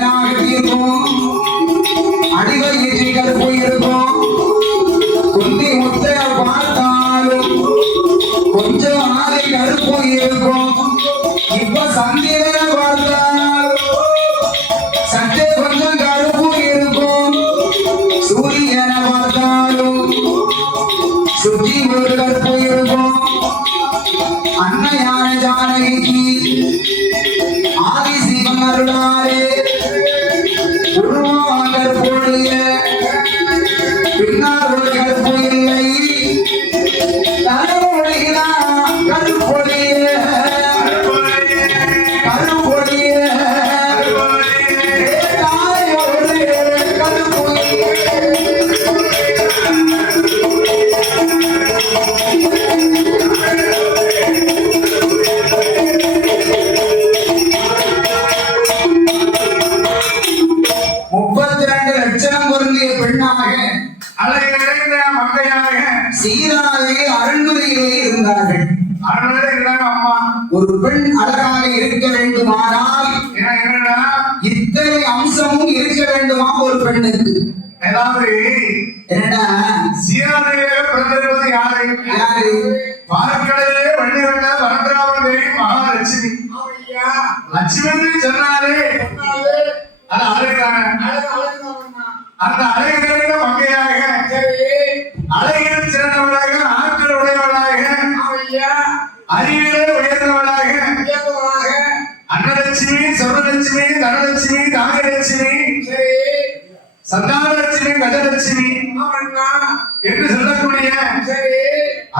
வெள்ளையனாக இருக்கும் அடிவயிற்றிகள் போயிருக்கும் குந்தி முத்தைய பார்த்தாலும் கொஞ்சம் ஆலை கருப்பு இருக்கும் இப்ப சந்திரனை பார்த்தால் சற்றே கொஞ்சம் கருப்பு இருக்கும் சூரியனை பார்த்தாலும் சுற்றி ஒரு கருப்பு இருக்கும் அன்னையான ஜானகிக்கு ஆதி சிவன் அருளாரே உருவாங்கர் பொழிய பின்னால் ஒரு கருப்பு இல்லை தலைமொழியினா கருப்பொழிய கருப்பொழிய தாயோடு கருப்பொழிய சீராகவே அரண்மனையிலே இருந்தார்கள். அம்மா ஒரு பெண் அழகாக இருக்க வேண்டுமானால் இத்தனை அம்சமும் இருக்க வேண்டுமா ஒரு பெண்ணுக்கு? ஏதாவது சீராதையிலே பிறந்திருப்பது யாரு? யாரு? பார்க்கடலே வள்ளிவண்ண வரந்திராவணி மகாலட்சுமி. லட்சுமி சொன்னாலே அது அழகான அந்த அழகிற மங்கையாக அழகில் சிறந்தவளாக ஆற்றல் உடையவளாக அறிவிலே உயர்ந்தவளாக அன்னலட்சுமி சொர்ணலட்சுமி தனலட்சுமி தானியலட்சுமி சந்தானலட்சுமி கஜலட்சுமி என்று சொல்லக்கூடிய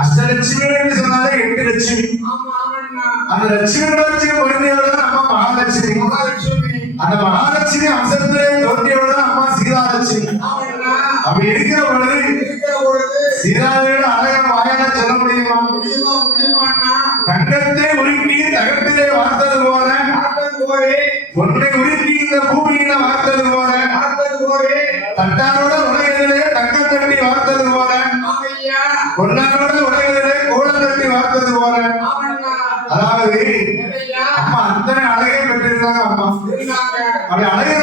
அஷ்டலட்சுமி என்று சொன்னாலே 8 லட்சுமி. அந்த லட்சுமி பொருந்தியவள் தான் அம்மா மகாலட்சுமி. அந்த மகாலட்சுமி அம்சத்திலே தோன்றியவள் தான் அம்மா சீதாலட்சுமி. அப்படி இருக்கிற பொழுது சீதாவோட அழகன் வாயால சொல்ல முடியுமா? தங்கத்தை உருக்கி தகத்திலே வார்த்தது போல பொன்னை உருக்கி இந்த பூமியில வார்த்தது போல தட்டாரோட உலகிலே தங்கம் தட்டி வார்த்தது போல பொன்னாரோட உலகிலே கோலம் தட்டி வார்த்தது போல அதாவது அம்மா அத்தனை அழகை பெற்றிருக்காங்க. அம்மா அப்படி அழகை